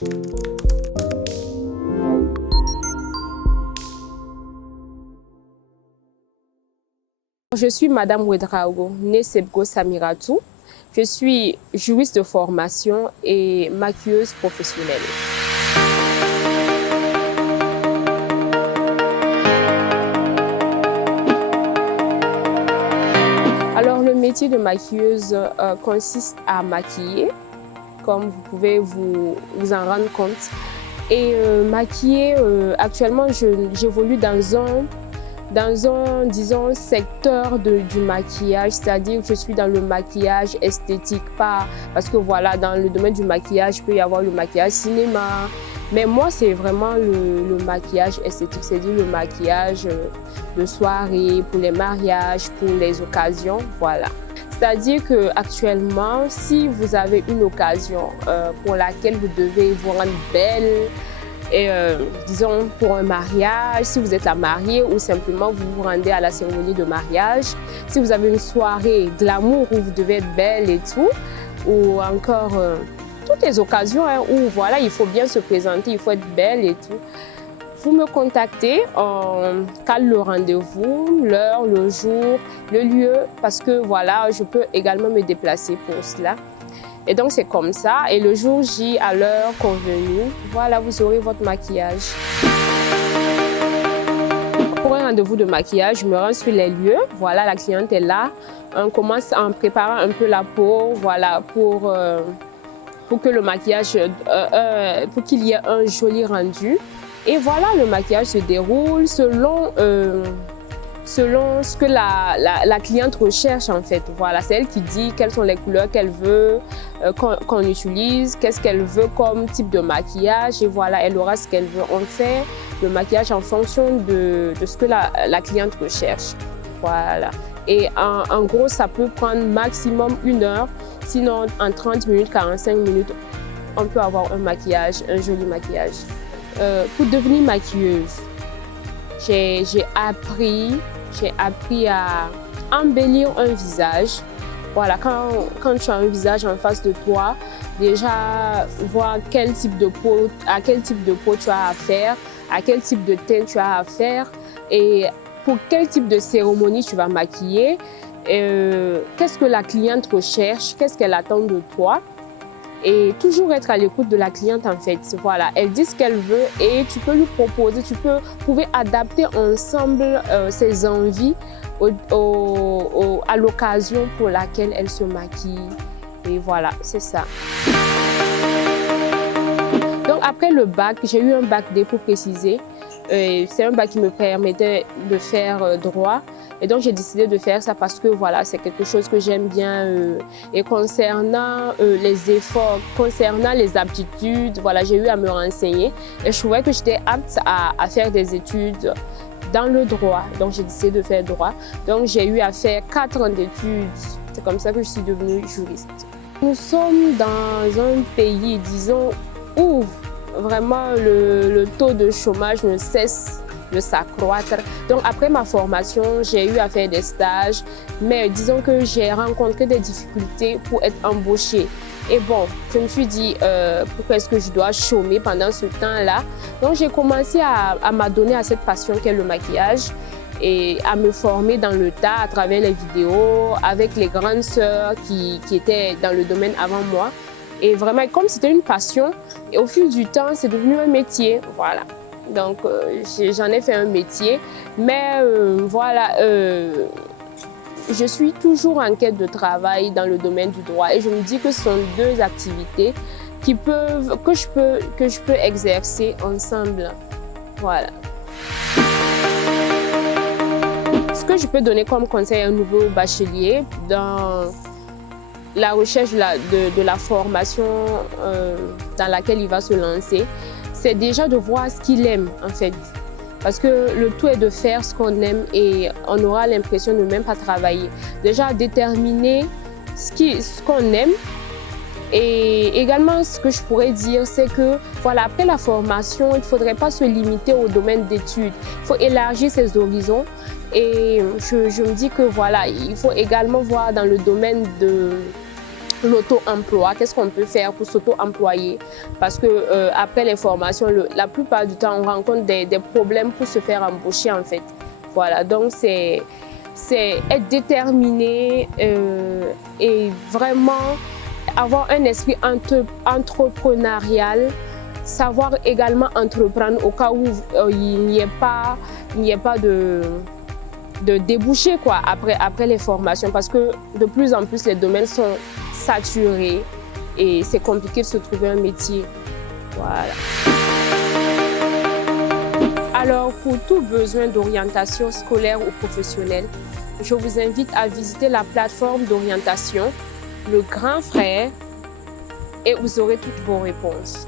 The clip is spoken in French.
Je suis Madame Ouedraogo, née Sebgo Samiratou. Je suis juriste de formation et maquilleuse professionnelle. Alors, le métier de maquilleuse consiste à maquiller, comme vous pouvez vous en rendre compte. Et maquiller, actuellement, j'évolue dans un, disons, secteur du maquillage, c'est-à-dire que je suis dans le maquillage esthétique, parce que voilà, dans le domaine du maquillage, il peut y avoir le maquillage cinéma, mais moi, c'est vraiment le maquillage esthétique, c'est-à-dire le maquillage de soirée, pour les mariages, pour les occasions, voilà. C'est-à-dire qu'actuellement, si vous avez une occasion pour laquelle vous devez vous rendre belle, et disons pour un mariage, si vous êtes la mariée ou simplement vous vous rendez à la cérémonie de mariage, si vous avez une soirée glamour où vous devez être belle et tout, ou encore toutes les occasions où voilà, il faut bien se présenter, il faut être belle et tout, vous me contactez, on cale le rendez-vous, l'heure, le jour, le lieu, parce que voilà, je peux également me déplacer pour cela. Et donc c'est comme ça, et le jour J, à l'heure convenue, voilà, vous aurez votre maquillage. Pour un rendez-vous de maquillage, je me rends sur les lieux, voilà, la cliente est là. On commence en préparant un peu la peau, voilà, pour que le maquillage, pour qu'il y ait un joli rendu. Et voilà, le maquillage se déroule selon ce que la cliente recherche en fait. Voilà, c'est elle qui dit quelles sont les couleurs qu'elle veut qu'on utilise, qu'est-ce qu'elle veut comme type de maquillage et voilà, elle aura ce qu'elle veut. On fait le maquillage en fonction de ce que la cliente recherche. Voilà. Et en gros, ça peut prendre maximum 1 heure, sinon en 30 minutes, 45 minutes, on peut avoir un maquillage, un joli maquillage. Pour devenir maquilleuse, j'ai appris à embellir un visage. Voilà, quand tu as un visage en face de toi, déjà voir à quel type de peau tu as affaire, à quel type de teint tu as affaire et pour quel type de cérémonie tu vas maquiller, qu'est-ce que la cliente recherche, qu'est-ce qu'elle attend de toi. Et toujours être à l'écoute de la cliente en fait. Voilà, elle dit ce qu'elle veut et tu peux lui proposer, pouvez adapter ensemble ses envies à l'occasion pour laquelle elle se maquille. Et voilà, c'est ça. Donc après le bac, j'ai eu un bac D pour préciser. C'est un bac qui me permettait de faire droit. Et donc j'ai décidé de faire ça parce que voilà, c'est quelque chose que j'aime bien. Et concernant les efforts, concernant les aptitudes, voilà, j'ai eu à me renseigner. Et je trouvais que j'étais apte à faire des études dans le droit. Donc j'ai décidé de faire droit. Donc j'ai eu à faire 4 ans d'études. C'est comme ça que je suis devenue juriste. Nous sommes dans un pays, disons, où vraiment le taux de chômage ne cesse de s'accroître. Donc après ma formation, j'ai eu à faire des stages, mais disons que j'ai rencontré des difficultés pour être embauchée. Et bon, je me suis dit, pourquoi est-ce que je dois chômer pendant ce temps-là? Donc j'ai commencé à m'adonner à cette passion qu'est le maquillage et à me former dans le tas à travers les vidéos, avec les grandes sœurs qui étaient dans le domaine avant moi. Et vraiment, comme c'était une passion, et au fil du temps, c'est devenu un métier, voilà. Donc, j'en ai fait un métier, mais voilà, je suis toujours en quête de travail dans le domaine du droit et je me dis que ce sont 2 activités que je peux exercer ensemble, voilà. Ce que je peux donner comme conseil à un nouveau bachelier dans la recherche de la formation dans laquelle il va se lancer, c'est déjà de voir ce qu'il aime en fait. Parce que le tout est de faire ce qu'on aime et on aura l'impression de ne même pas travailler. Déjà déterminer ce qu'on aime. Et également, ce que je pourrais dire, c'est que voilà, après la formation, il ne faudrait pas se limiter au domaine d'études. Il faut élargir ses horizons. Et je me dis que voilà, il faut également voir dans le domaine l'auto-emploi, qu'est-ce qu'on peut faire pour s'auto-employer? Parce que après les formations, la plupart du temps, on rencontre des problèmes pour se faire embaucher en fait. Voilà, donc c'est être déterminé et vraiment avoir un esprit entrepreneurial, savoir également entreprendre au cas où il n'y ait pas de débouchés quoi, après les formations, parce que de plus en plus les domaines sont saturés et c'est compliqué de se trouver un métier. Voilà. Alors pour tout besoin d'orientation scolaire ou professionnelle, je vous invite à visiter la plateforme d'orientation Le Grand Frère et vous aurez toutes vos réponses.